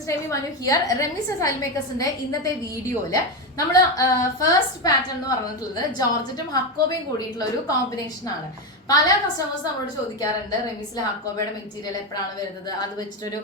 is Remi Manu here. Remi Style Makersന്റെ ഇന്നത്തെ വീഡിയോയില് നമ്മൾ ഫസ്റ്റ് പാറ്റേൺ എന്ന് പറഞ്ഞിട്ടുള്ളത് ജോർജറ്റും ഹക്കോബയും കൂടിയിട്ടുള്ള ഒരു കോമ്പിനേഷൻ ആണ്. പല കസ്റ്റമേഴ്സ് നമ്മളോട് ചോദിക്കാറുണ്ട് റെമിസിലെ ഹക്കോബയുടെ മെറ്റീരിയൽ എപ്പോഴാണ് വരുന്നത്, അത് വെച്ചിട്ടൊരു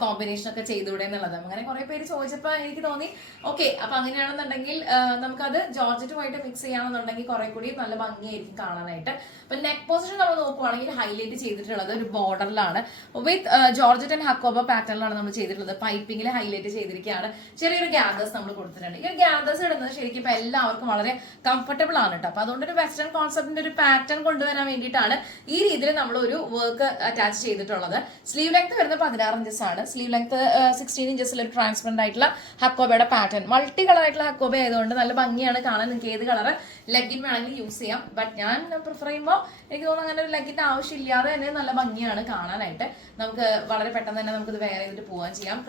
കോമ്പിനേഷൻ ഒക്കെ ചെയ്തുകൂടെ എന്നുള്ളത്. അങ്ങനെ കുറെ പേര് ചോദിച്ചപ്പോൾ എനിക്ക് തോന്നി ഓക്കെ, അപ്പൊ അങ്ങനെയാണെന്നുണ്ടെങ്കിൽ നമുക്കത് ജോർജറ്റുമായിട്ട് മിക്സ് ചെയ്യാണെന്നുണ്ടെങ്കിൽ കുറെ കൂടി നല്ല ഭംഗിയായിരിക്കും കാണാനായിട്ട്. അപ്പൊ നെക്ക് പൊസിഷൻ നമ്മൾ നോക്കുവാണെങ്കിൽ ഹൈലൈറ്റ് ചെയ്തിട്ടുള്ളത് ഒരു ബോർഡറിലാണ് വിത്ത് ജോർജറ്റ് ആൻഡ് ഹക്കോബ പാറ്റേണിലാണ് നമ്മൾ ചെയ്തിട്ടുള്ളത്. പൈപ്പിംഗിൽ ഹൈലൈറ്റ് ചെയ്തിരിക്കുകയാണ്. ചെറിയൊരു ഗ്യാദേഴ്സ് നമ്മൾ കൊടുത്തിട്ടുണ്ട്. ഈ ഒരു ഗ്യാദേഴ്സ് ഇടുന്നത് ശരിക്കും ഇപ്പൊ എല്ലാവർക്കും വളരെ കംഫർട്ടബിൾ ആണ് കേട്ടോ. അപ്പൊ അതുകൊണ്ട് ഒരു വെസ്റ്റേൺ കോൺസെപ്റ്റിന്റെ ഒരു പാറ്റേൺ കൊണ്ടുവരാൻ വേണ്ടിയിട്ടാണ് ഈ രീതിയിൽ നമ്മൾ ഒരു വർക്ക് അറ്റാച്ച് ചെയ്തിട്ടുള്ളത്. സ്ലീവ് ലെങ്ത് വരുന്നത് 16 ഇഞ്ചസ് ആണ്. സ്ലീവ് ലെങ്ത് 16 ഇഞ്ചസിൽ ഒരു ട്രാൻസ്പെറന്റ് ആയിട്ടുള്ള ഹക്കോബയുടെ പാറ്റേൺ, മൾട്ടി കളർ ആയിട്ടുള്ള ഹക്കോബ ആയതുകൊണ്ട് നല്ല ഭംഗിയാണ് കാണാൻ. നിങ്ങൾക്ക് ഏത് കളർ ലെഗിൻ വേണമെങ്കിൽ യൂസ് ചെയ്യാം. ബട്ട് ഞാൻ പ്രിഫർ ചെയ്യുമ്പോൾ എനിക്ക് തോന്നുന്നു അങ്ങനെ ഒരു ലെഗിന്റെ ആവശ്യമില്ലാതെ തന്നെ നല്ല ഭംഗിയാണ് കാണാനായിട്ട്. നമുക്ക് വളരെ പെട്ടെന്ന് തന്നെ നമുക്കിത് വെയർ ചെയ്തിട്ട് പോകാൻ ചെയ്യാം.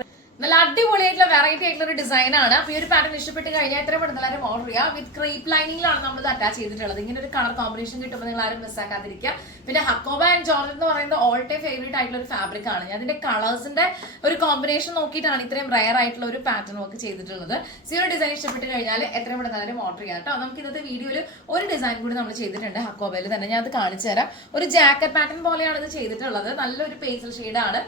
നല്ല അടിപൊളിയായിട്ടുള്ള വെറൈറ്റി ആയിട്ടുള്ള ഒരു ഡിസൈൻ ആണ്. അപ്പൊ ഈ ഒരു പാറ്റേൺ ഇഷ്ടപ്പെട്ട് കഴിഞ്ഞാൽ എത്ര പെട്ടെന്ന് എല്ലാവരും ഓർഡർ ചെയ്യുക. വിത്ത് ക്രീപ്പ് ലൈനിങ്ങിലാണ് നമ്മൾ അറ്റാച്ച് ചെയ്തിട്ടുള്ളത്. ഇങ്ങനെ ഒരു കളർ കോമ്പിനേഷൻ കിട്ടുമ്പോൾ നിങ്ങൾ ആരും മിസ്സാക്കാതിരിക്കുക. പിന്നെ ഹക്കോബ ആൻഡ് ജോർജറ്റ് എന്ന് പറയുന്നത് ഓൾ ടൈം ഫേവറേറ്റ് ആയിട്ടുള്ള ഒരു ഫാബ്രിക് ആണ്. ഞാൻ അതിന്റെ കളേഴ്സിന്റെ ഒരു കോമ്പിനേഷൻ നോക്കിയിട്ടാണ് ഇത്രയും റയർ ആയിട്ടുള്ള ഒരു പാറ്റേൺ വർക്ക് ചെയ്തിട്ടുള്ളത്. ഈ ഒരു ഡിസൈൻ ഇഷ്ടപ്പെട്ട് കഴിഞ്ഞാൽ എത്രയും പെട്ടെന്ന് എല്ലാവരും ഓർഡർ ചെയ്യാം കേട്ടോ. നമുക്ക് ഇന്നത്തെ വീഡിയോയിൽ ഒരു ഡിസൈൻ കൂടി നമ്മൾ ചെയ്തിട്ടുണ്ട് ഹക്കോബയിൽ തന്നെ. ഞാൻ അത് കാണിച്ചു തരാം. ഒരു ജാക്കറ്റ് പാറ്റേൺ പോലെയാണ് ഇത് ചെയ്തിട്ടുള്ളത്. നല്ലൊരു പേസ്റ്റൽ ഷെയ്ഡാണ്.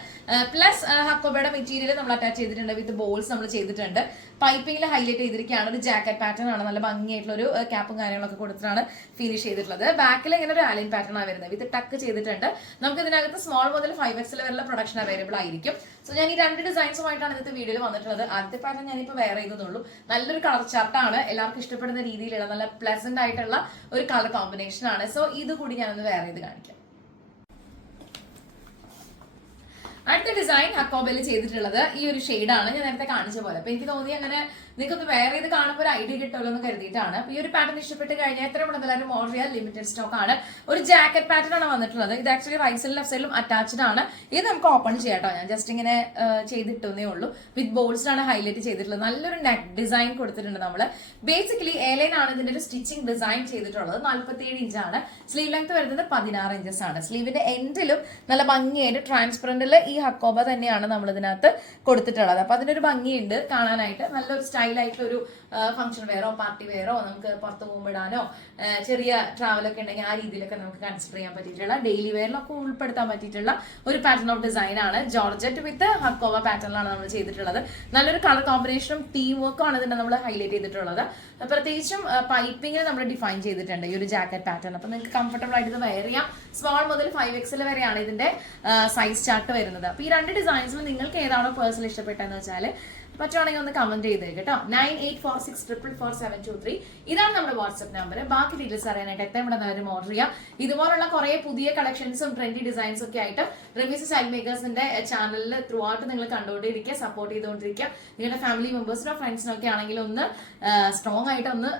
പ്ലസ് ഹക്കോബയുടെ മെറ്റീരിയൽ നമ്മൾ അറ്റാച്ച് ചെയ്തിട്ടുണ്ട്. വിത്ത് ബോൾസ് നമ്മൾ ചെയ്തിട്ടുണ്ട്. പൈപ്പിംഗിൽ ഹൈലൈറ്റ് ചെയ്തിരിക്കുകയാണ്. ഒരു ജാക്കറ്റ് പാറ്റേൺ ആണ്. നല്ല ഭംഗിയായിട്ടുള്ള ഒരു ക്യാപ്പും കാര്യങ്ങളൊക്കെ കൊടുത്തിട്ടാണ് ഫിനിഷ് ചെയ്തിട്ടുള്ളത്. ബാക്കിൽ ഇങ്ങനെ ഒരു ആലിൻ പാറ്റേൺ ആണ് വരുന്നത്. വിത്ത് ടക്ക് ചെയ്തിട്ടുണ്ട്. നമുക്ക് ഇതിനകത്ത് സ്മോൾ മുതൽ 5XL വരെയുള്ള പ്രൊഡക്ഷൻ അവൈലബിൾ ആയിരിക്കും. സോ ഞാൻ ഈ രണ്ട് ഡിസൈൻസുമായിട്ടാണ് ഇന്നത്തെ വീഡിയോയിൽ വന്നിട്ടുള്ളത്. ആദ്യത്തെ പാറ്റേൺ ഞാനിപ്പോൾ വെയർ ചെയ്തതുള്ളൂ. നല്ലൊരു കളർ ചാർട്ടാണ്. എല്ലാവർക്കും ഇഷ്ടപ്പെടുന്ന രീതിയിലുള്ള നല്ല പ്ലസന്റ് ആയിട്ടുള്ള ഒരു കളർ കോമ്പിനേഷൻ ആണ്. സോ ഇത് കൂടി ഞാനൊന്ന് വെയർ ചെയ്ത് കാണിക്കാം. അടുത്ത ഡിസൈൻ ഹക്കോബയിൽ ചെയ്തിട്ടുള്ളത് ഈ ഒരു ഷെയ്ഡാണ്. ഞാൻ നേരത്തെ കാണിച്ച പോലെ. അപ്പൊ എനിക്ക് തോന്നി അങ്ങനെ നിങ്ങൾക്കൊന്ന് വേറെ ചെയ്ത് കാണുമ്പോൾ ഒരു ഐഡിയ കിട്ടുമല്ലോ എന്ന് കരുതിയിട്ടാണ്. അപ്പൊ ഈ ഒരു പാറ്റേൺ ഇഷ്ടപ്പെട്ട് കഴിഞ്ഞാൽ എത്ര മണി എല്ലാവരും ഓർഡർ ചെയ്യാൻ ലിമിറ്റഡ് സ്റ്റോക്ക് ആണ്. ഒരു ജാക്കറ്റ് പാറ്റേൺ ആണ് വന്നിട്ടുള്ളത്. ഇത് ആക്ച്വലി റൈറ്റ് സൈഡിലും ലെഫ്റ്റ് സൈഡിലും അറ്റാച്ച്ഡ് ആണ്. ഇത് നമുക്ക് ഓപ്പൺ ചെയ്യാം കേട്ടോ. ഞാൻ ജസ്റ്റ് ഇങ്ങനെ ചെയ്തിട്ടേ ഉള്ളൂ. വിത്ത് ബോൾസ് ആണ് ഹൈലൈറ്റ് ചെയ്തിട്ടുള്ളത്. നല്ലൊരു നെക്ക് ഡിസൈൻ കൊടുത്തിട്ടുണ്ട് നമ്മള്. ബേസിക്കലി എലൈൻ ആണ് ഇതിന്റെ ഒരു സ്റ്റിച്ചിങ് ഡിസൈൻ ചെയ്തിട്ടുള്ളത്. 47 ഇഞ്ചാണ്. സ്ലീവ് ലെങ്ത് വരുന്നത് 16 ഇഞ്ചസ് ആണ്. സ്ലീവിന്റെ എൻഡിലും നല്ല ഭംഗിയായിട്ട് ട്രാൻസ്പെറന്റിൽ ഈ ഹക്കോബ തന്നെയാണ് നമ്മൾ ഇതിനകത്ത് കൊടുത്തിട്ടുള്ളത്. അപ്പൊ അതിനൊരു ഭംഗിയുണ്ട് കാണാനായിട്ട്. നല്ലൊരു സ്റ്റൈലായിട്ടുള്ള ഒരു ഫംഗ്ഷൻ വെയറോ പാർട്ടി വെയറോ നമുക്ക് പുറത്ത് പോകുമ്പോൾ ഇടാനോ ചെറിയ ട്രാവലൊക്കെ ഉണ്ടെങ്കിൽ ആ രീതിയിലൊക്കെ നമുക്ക് കൺസിഡർ ചെയ്യാൻ പറ്റിയിട്ടുള്ള ഡെയിലി വെയറിലൊക്കെ ഉൾപ്പെടുത്താൻ പറ്റിയിട്ടുള്ള ഒരു പാറ്റേൺ ഓഫ് ഡിസൈൻ ആണ്. ജോർജറ്റ് വിത്ത് ഹക്കോബ പാറ്റേണിലാണ് നമ്മൾ ചെയ്തിട്ടുള്ളത്. നല്ലൊരു കളർ കോമ്പിനേഷനും ടീം വർക്കും ആണ് ഇതിന്റെ നമ്മൾ ഹൈലൈറ്റ് ചെയ്തിട്ടുള്ളത്. പ്രത്യേകിച്ചും പൈപ്പിംഗിൽ നമ്മൾ ഡിഫൈൻ ചെയ്തിട്ടുണ്ട് ഈ ഒരു ജാക്കറ്റ് പാറ്റേൺ. അപ്പൊ നിങ്ങൾക്ക് കംഫർട്ടബിൾ ആയിട്ട് ഇത് വെയർ ചെയ്യാം. സ്മോൾ മുതൽ 5XL വരെയാണ് ഇതിന്റെ സൈസ് ചാർട്ട് വരുന്നത്. അപ്പൊ ഈ രണ്ട് ഡിസൈൻസിൽ നിങ്ങൾക്ക് ഏതാണോ പേഴ്സണൽ ഇഷ്ടപ്പെട്ടതെന്ന് വെച്ചാൽ പറ്റുവാണെങ്കിൽ ഒന്ന് കമന്റ് ചെയ്തേ കേട്ടോ. 9846444723 ഇതാണ് നമ്മുടെ വാട്സ്ആപ്പ് നമ്പർ. ബാക്കി ഡീറ്റെയിൽസ് അറിയാനായിട്ട് എത്രയും എല്ലാവരും ഓർഡർ ചെയ്യാം. ഇതുപോലുള്ള കുറെ പുതിയ കളക്ഷൻസും ട്രെൻഡി ഡിസൈൻസും ഒക്കെ ആയിട്ട് റെമീസ് സ്റ്റൈൽ മേക്കേഴ്സിന്റെ ചാനലിൽ ത്രൂ ഔട്ട് നിങ്ങൾ കണ്ടുകൊണ്ടിരിക്കുക, സപ്പോർട്ട് ചെയ്തുകൊണ്ടിരിക്കുക. നിങ്ങളുടെ ഫാമിലി മെമ്പേഴ്സിനോ ഫ്രണ്ട്സിനോ ഒക്കെ ആണെങ്കിൽ ഒന്ന് സ്ട്രോങ് ആയിട്ട് ഒന്ന്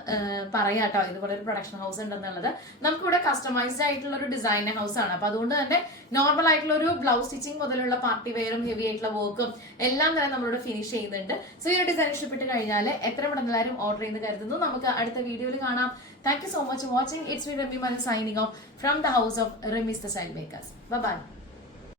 പറയാം കേട്ടോ ഇതുപോലെ ഒരു പ്രൊഡക്ഷൻ ഹൗസ് ഉണ്ടെന്നുള്ളത്. നമുക്കിവിടെ കസ്റ്റമൈസ്ഡ് ആയിട്ടുള്ള ഒരു ഡിസൈൻ ഹൗസ് ആണ്. അപ്പൊ അതുകൊണ്ട് തന്നെ നോർമൽ ആയിട്ടുള്ള ഒരു ബ്ലൗസ് സ്റ്റിച്ചിങ് മുതലുള്ള പാർട്ടി വെയറും ഹെവി ആയിട്ടുള്ള വർക്കും എല്ലാം തന്നെ നമ്മളോട് ഫിനിഷ് ചെയ്യുന്നുണ്ട്. സോ ഈ ഒരു ഡിസൈൻ ഇഷ്ടപ്പെട്ട് കഴിഞ്ഞാൽ എത്ര പെട്ടെന്ന് എല്ലാവരും ഓർഡർ ചെയ്യുന്ന കരുതുന്നു. നമുക്ക് അടുത്ത വീഡിയോയിൽ കാണാം. Thank you so much for watching. It's me Remi Manu signing off from the house of Remi Style Makers. Bye bye.